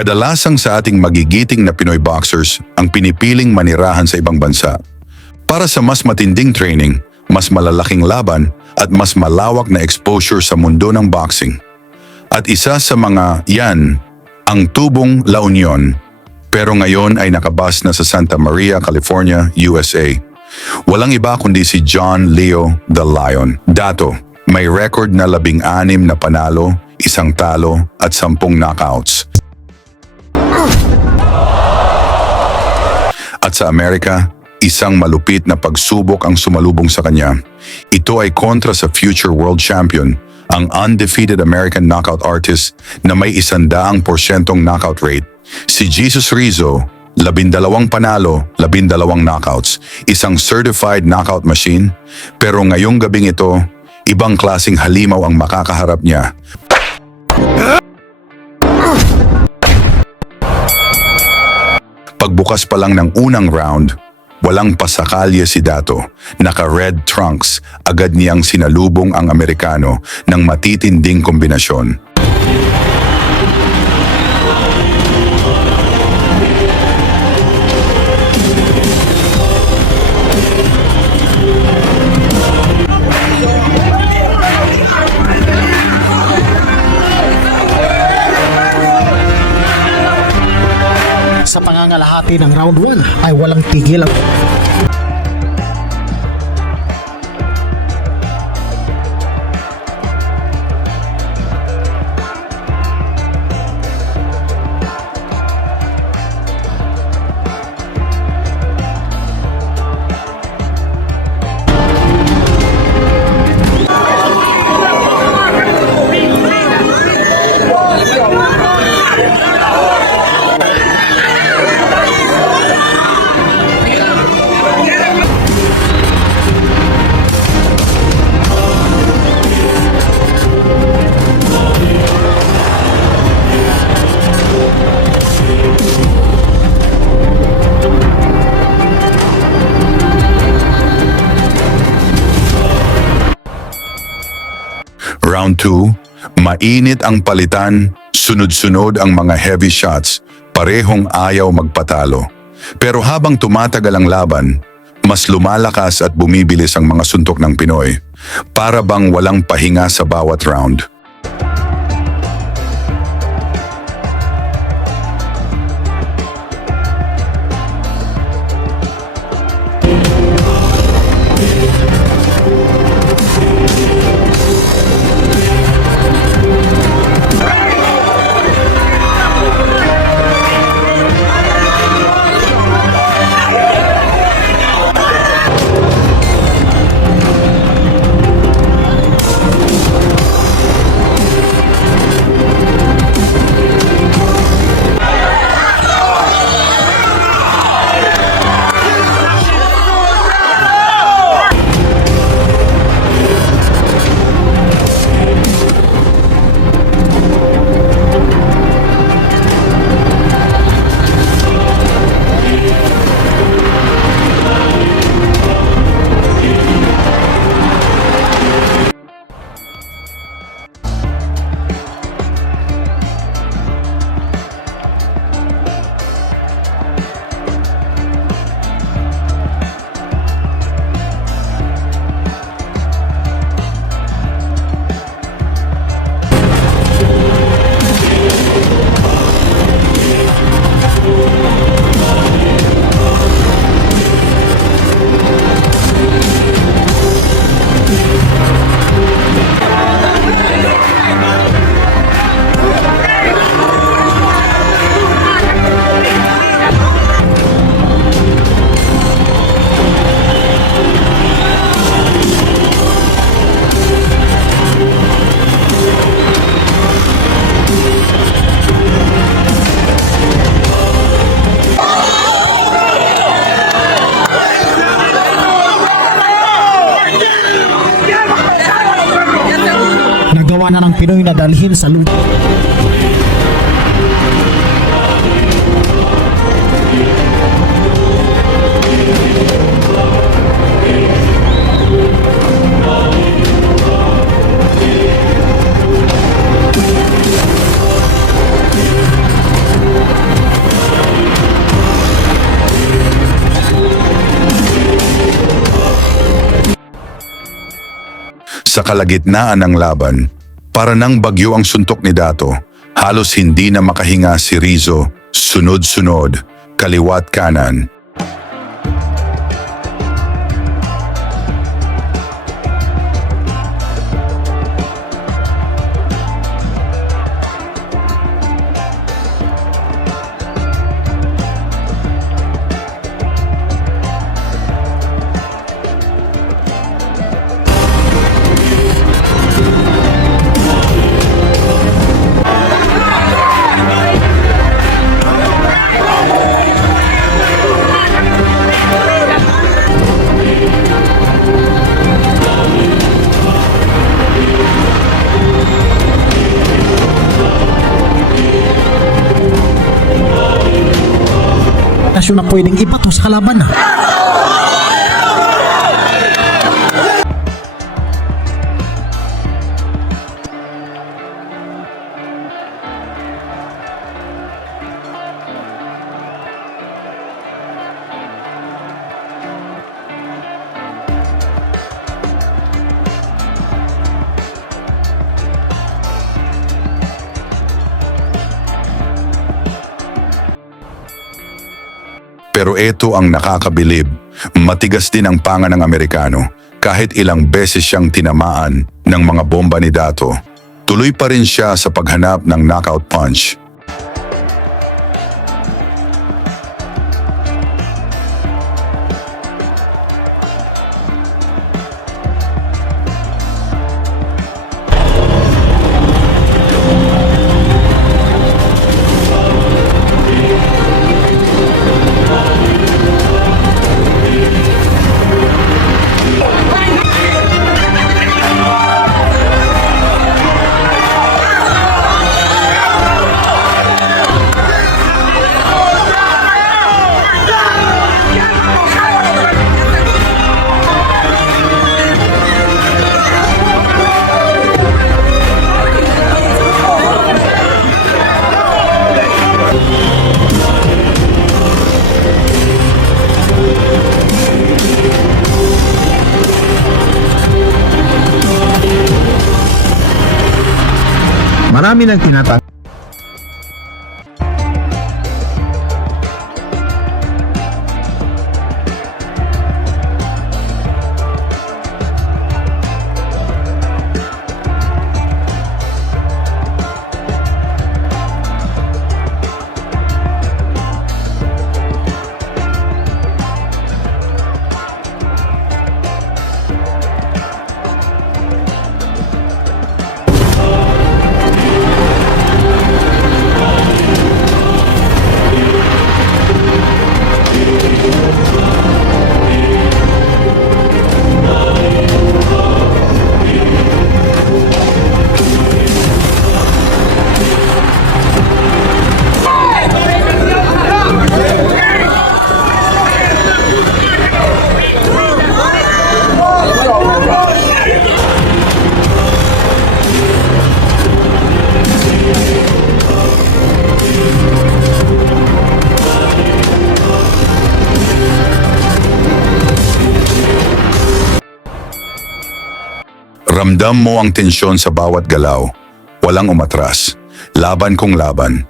Kadalasang sa ating magigiting na Pinoy boxers ang pinipiling manirahan sa ibang bansa para sa mas matinding training, mas malalaking laban at mas malawak na exposure sa mundo ng boxing. At isa sa mga yan, ang Tubong La Union, pero ngayon ay nakabase na sa Santa Maria, California, USA. Walang iba kundi si John Leo the Lion. Dato, may record na 16 na panalo, 1 talo at 10 knockouts. At sa Amerika, isang malupit na pagsubok ang sumalubong sa kanya. Ito ay kontra sa future world champion, ang undefeated American knockout artist na may 100% knockout rate, si Jesus Rizzo, 12 panalo, 12 knockouts, isang certified knockout machine, pero ngayong gabing ito, ibang klaseng halimaw ang makakaharap niya. Pagbukas pa lang ng unang round, walang pasakalye si Dato. Naka-red trunks, agad niyang sinalubong ang Amerikano ng matitinding kombinasyon. Sa pangangalahati ng round 1 ay walang tigil. Round 2, mainit ang palitan, sunod-sunod ang mga heavy shots, parehong ayaw magpatalo. Pero habang tumatagal ang laban, mas lumalakas at bumibilis ang mga suntok ng Pinoy, para bang walang pahinga sa bawat round. Nagawa na ng Pinoy na dalhin sa lupa. Sa kalagitnaan ng laban, para nang bagyo ang suntok ni Dato, halos hindi na makahinga si Rizzo, sunod-sunod, kaliwat kanan. Tasyo na pwedeng ibato sa kalaban. Pero ito ang nakakabilib. Matigas din ang panga ng Amerikano kahit ilang beses siyang tinamaan ng mga bomba ni Dato. Tuloy pa rin siya sa paghanap ng knockout punch. Marami nang tinatawag Ramdam mo ang tensyon sa bawat galaw. Walang umatras. Laban kung laban.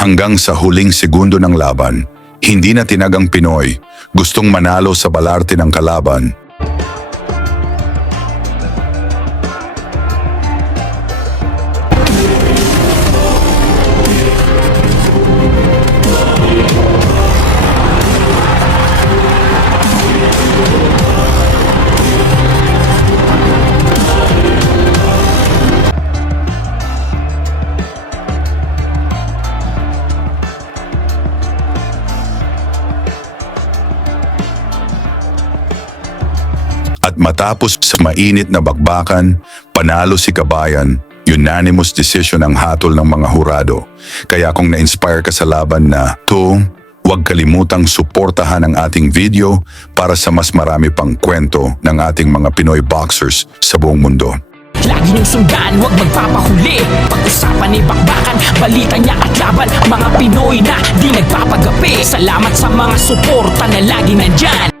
Hanggang sa huling segundo ng laban, hindi na tinagang Pinoy, gustong manalo sa balarte ng kalaban. At matapos sa mainit na bakbakan, panalo si Kabayan, unanimous decision ang hatol ng mga hurado. Kaya kung na-inspire ka sa laban na to, huwag kalimutang suportahan ang ating video para sa mas marami pang kwento ng ating mga Pinoy boxers sa buong mundo. Lagi niyong sundan, huwag magpapahuli. Pag-usapan ni bakbakan, balita niya at laban. Mga Pinoy na di nagpapagapi. Salamat sa mga suporta na lagi nandyan.